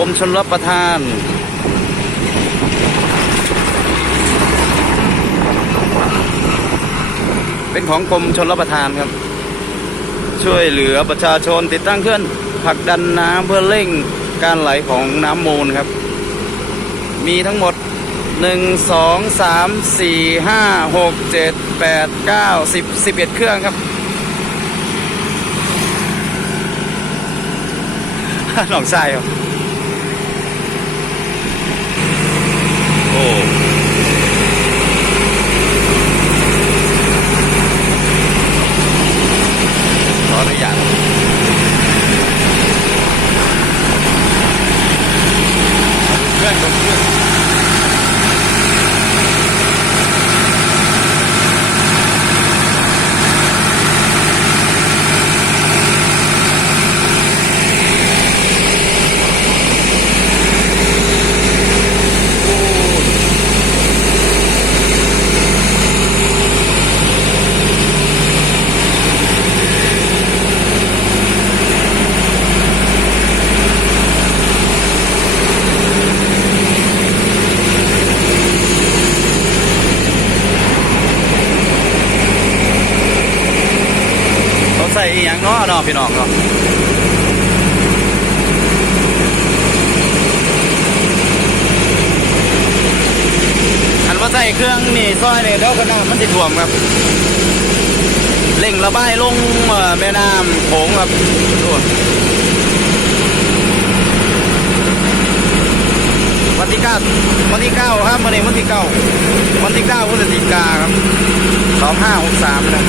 กรมชลประทานเป็นของกรมชลประทานครับช่วยเหลือประชาชนติดตั้งเครื่องผลักดันน้ำเพื่อเร่งการไหลของน้ำมูลครับมีทั้งหมด1 2 3 4 5 6 7 8 9 10 11เครื่องครับหนองทรายครับโอ้ขออนุญาตเครื่องเครื่องใส่อย่างเนาะพี่น้องเนาะอันว่าใส่เครื่องนี่ซอยเนี่ยเดี๋ยวก็น้ำมันจะท่วมครับเร่งระบายลงแม่น้ำโขงครับดูวันที่ 9ครับวันนี้วันที่ 9พฤศจิกาครับ2563นะ